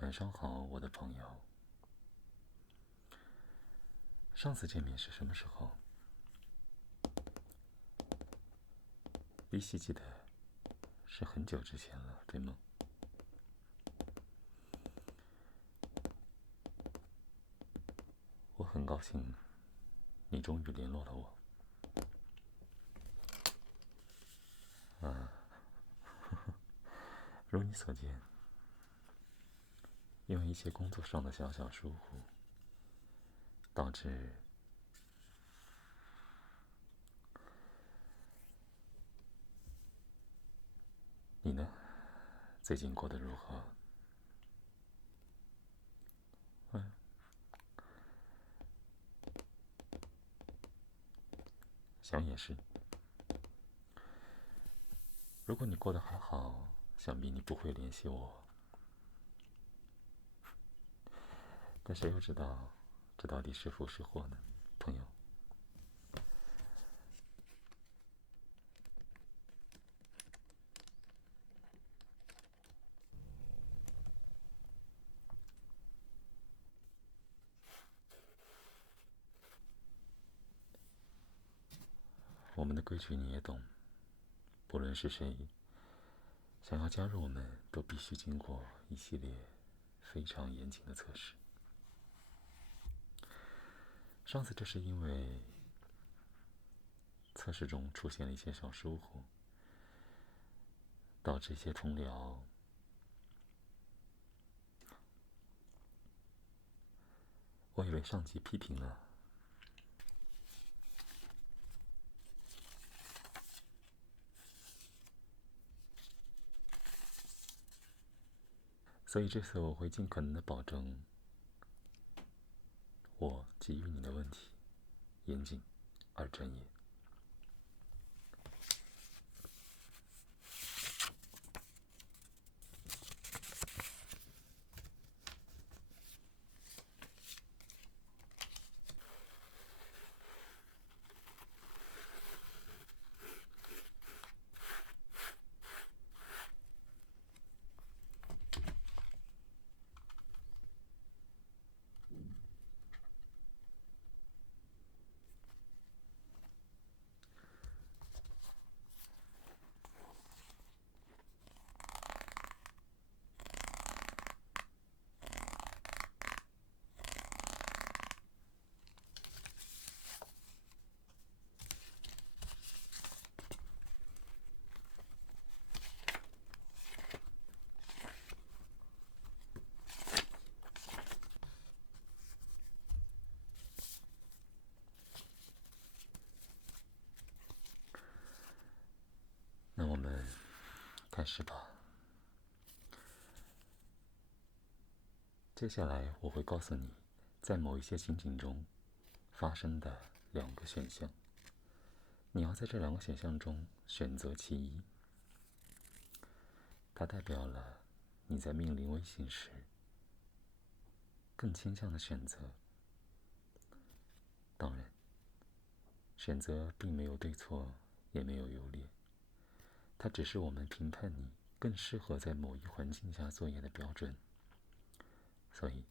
晚上好，我的朋友。上次见面是什么时候？依稀记得是很久之前了，对吗？我很高兴你终于联络了我。如你所见，因为一些工作上的小小疏忽，导致你呢，最近过得如何？想也是。如果你过得还好，想必你不会联系我。但谁又知道，这到底是福是祸呢，朋友？我们的规矩你也懂，不论是谁，想要加入我们，都必须经过一系列非常严谨的测试。上次这是因为测试中出现了一些小疏忽，导致一些重聊。我以为上级批评了，所以这次我会尽可能的保证我给予你的问题严谨而专业。那我们开始吧。接下来我会告诉你，在某一些情景中发生的两个选项，你要在这两个选项中选择其一。它代表了你在命令微信时更倾向的选择。当然，选择并没有对错，也没有优劣，它只是我们评判你更适合在某一环境下作业的标准。所以，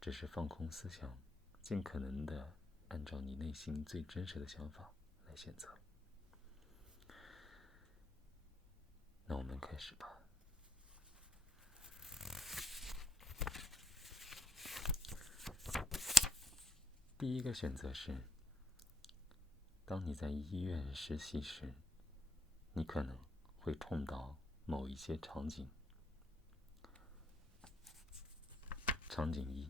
只是放空思想，尽可能的按照你内心最真实的想法来选择。那我们开始吧。第一个选择是，当你在医院实习时，你可能会碰到某一些场景。场景一，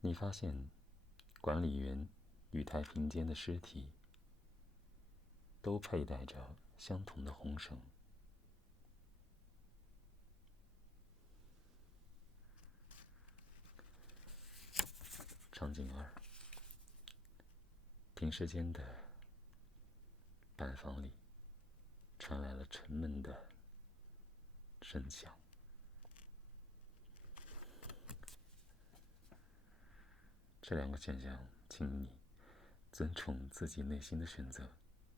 你发现管理员与太平间的尸体都佩戴着相同的红绳。场景二，停尸间的板房里传来了沉闷的声响。这两个选项，请你尊重自己内心的选择，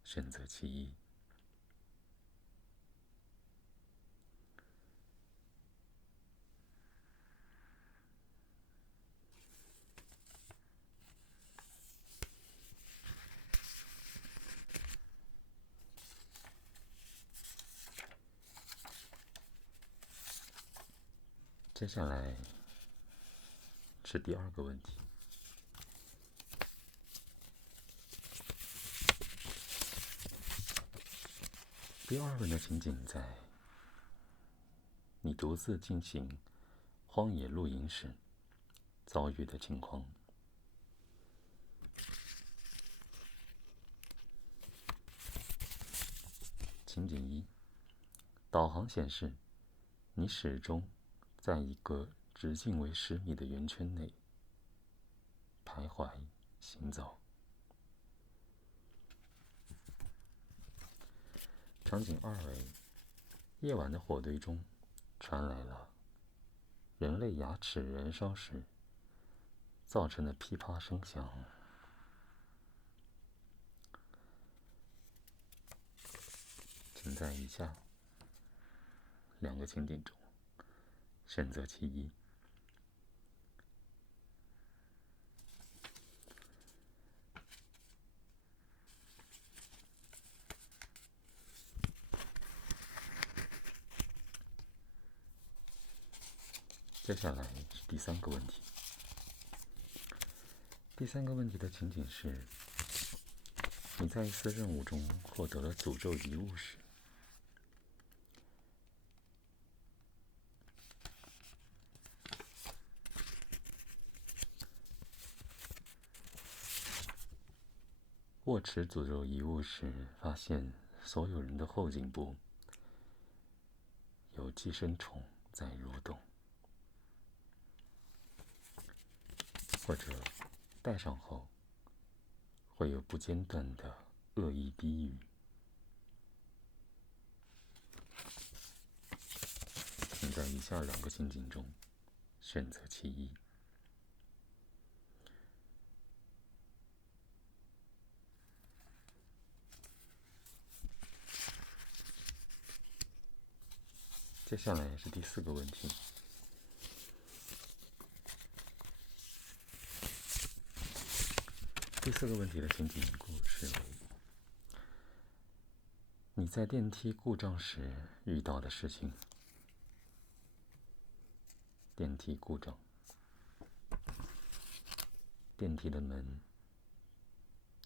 选择其一。接下来是第二个问题。第二个的情景在你独自进行荒野露营时遭遇的情况。情景一，导航显示你始终在一个直径为10米的圆圈内徘徊行走。场景二为夜晚的火堆中传来了人类牙齿燃烧时造成的噼啪声响。请在以下2个情景中选择其一。接下来是第3个问题。第3个问题的情景是，你在一次任务中获得了诅咒遗物时，握持诅咒遗物时，发现所有人的后颈部有寄生虫在蠕动，或者戴上后会有不间断的恶意低语。请在以下2个情景中选择其一。接下来是第4个问题。第4个问题的情景故事为你在电梯故障时遇到的事情。电梯故障，电梯的门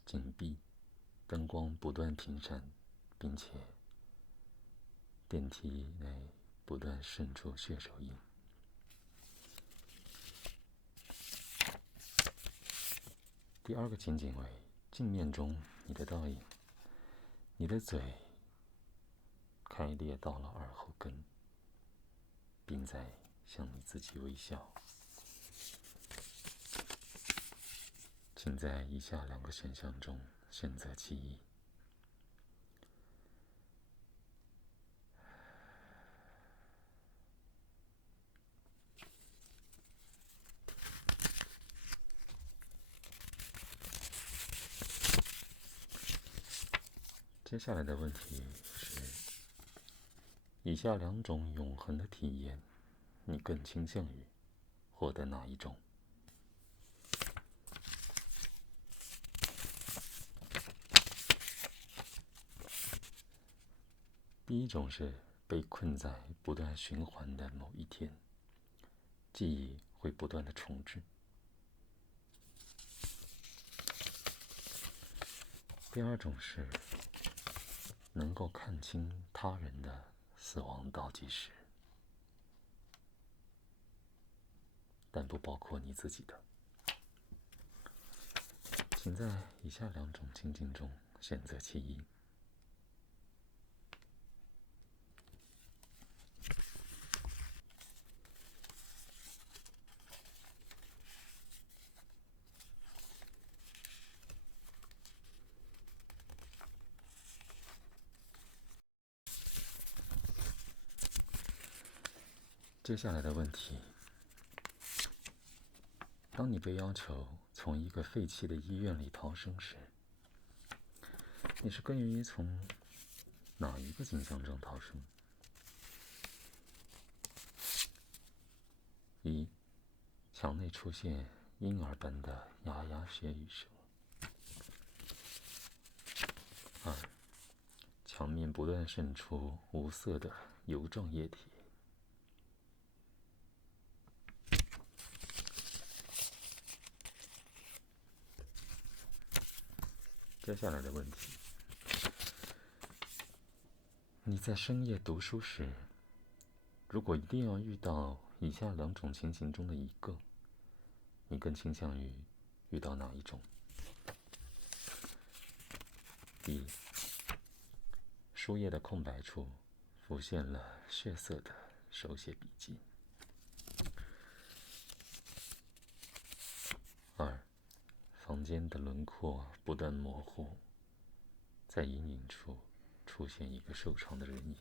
紧闭，灯光不断频闪，并且电梯内不断渗出血手印。第2个情景为镜面中你的倒影，你的嘴开裂到了耳后根，并在向你自己微笑。请在以下2个选项中选择其一。接下来的问题是，以下2种永恒的体验，你更倾向于获得哪一种？第一种是被困在不断循环的某一天，记忆会不断的重置。第2种是能够看清他人的死亡倒计时，但不包括你自己的。请在以下2种情景中选择其一。接下来的问题，当你被要求从一个废弃的医院里逃生时，你是更愿意从哪一个景象中逃生？1. 墙内出现婴儿般的牙牙学语声。2. 墙面不断渗出无色的油状液体。接下来的问题：你在深夜读书时，如果一定要遇到以下两种情形中的一个，你更倾向于遇到哪一种？一、书页的空白处浮现了血色的手写笔记。二、房间的轮廓不断模糊，在阴影处出现一个瘦长的人影。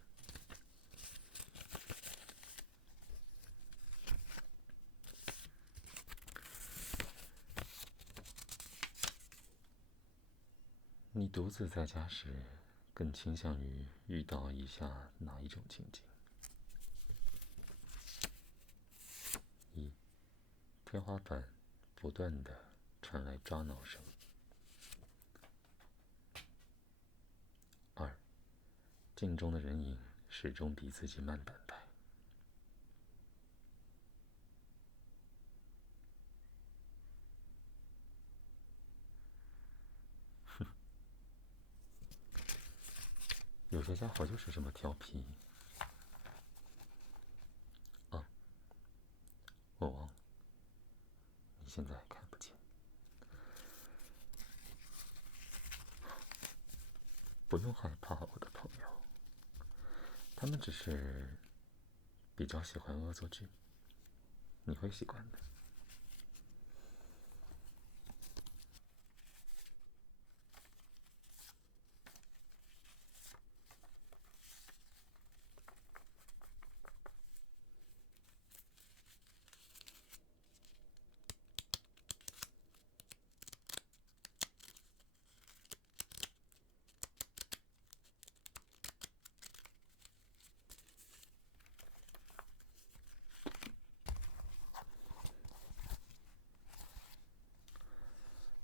你独自在家时，更倾向于遇到以下哪一种情景？一、天花板不断地传来抓挠声。二、镜中的人影始终比自己慢半拍。有些家伙就是这么调皮。哦，我忘了，你现在看不见。不用害怕，我的朋友，他们只是比较喜欢恶作剧，你会习惯的。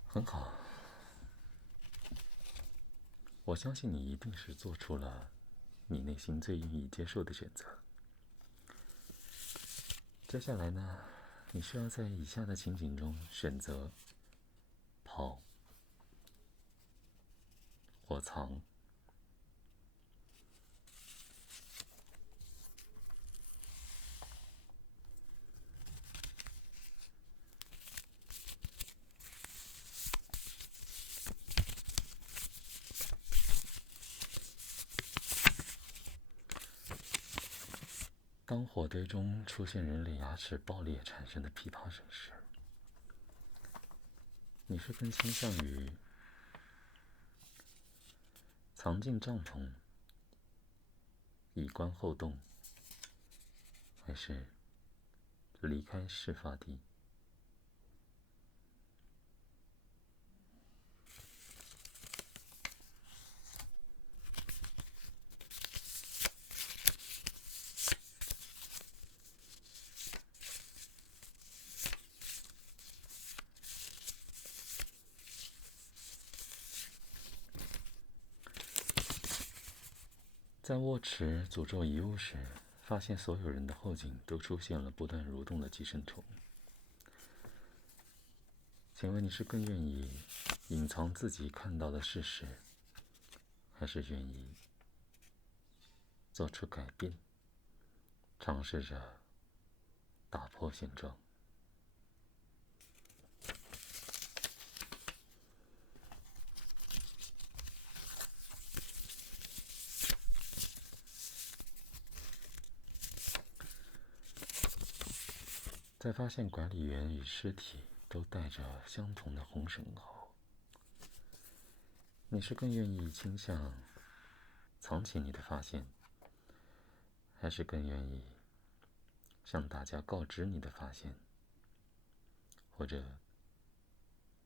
很好，我相信你一定是做出了你内心最愿意接受的选择。接下来呢，你需要在以下的情景中选择跑或藏。当火堆中出现人类牙齿爆裂产生的噼啪声时，你是更倾向于藏进帐篷以观后动，还是离开事发地？在沃池诅咒遗物时，发现所有人的后颈都出现了不断蠕动的寄生虫。请问你是更愿意隐藏自己看到的事实，还是愿意做出改变，尝试着打破现状？在发现管理员与尸体都戴着相同的红绳后，你是更愿意倾向藏起你的发现，还是更愿意向大家告知你的发现，或者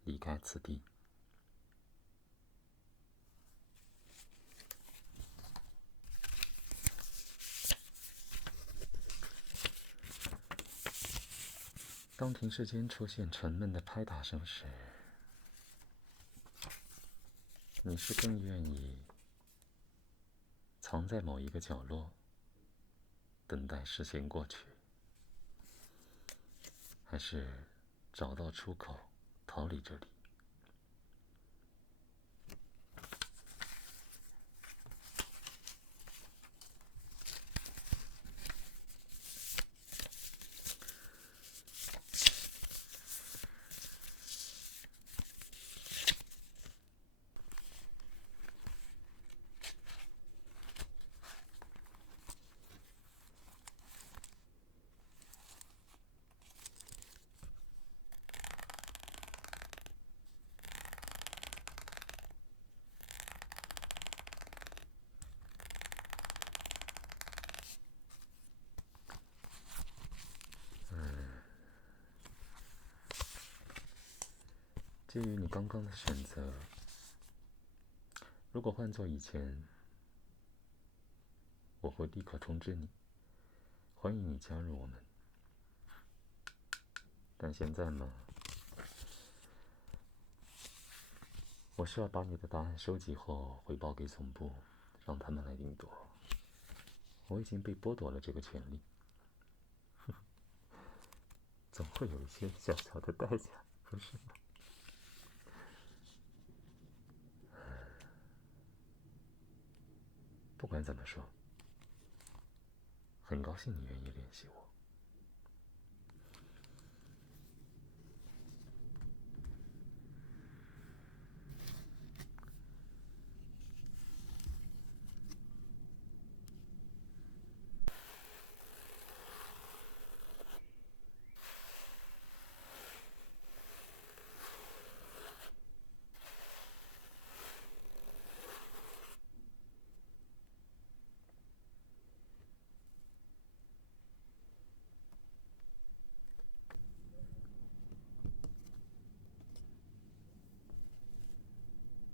离开此地？当停尸间出现沉闷的拍打声时，你是更愿意藏在某一个角落，等待时间过去，还是找到出口逃离这里？基于你刚刚的选择，如果换做以前，我会立刻通知你，欢迎你加入我们。但现在嘛，我需要把你的答案收集后回报给总部，让他们来定夺。我已经被剥夺了这个权利，总会有一些小小的代价，不是吗？不管怎么说，很高兴你愿意联系我。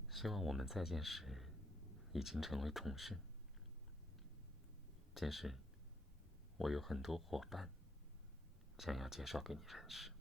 希望我们再见时，已经成为同事。届时，我有很多伙伴将要介绍给你认识。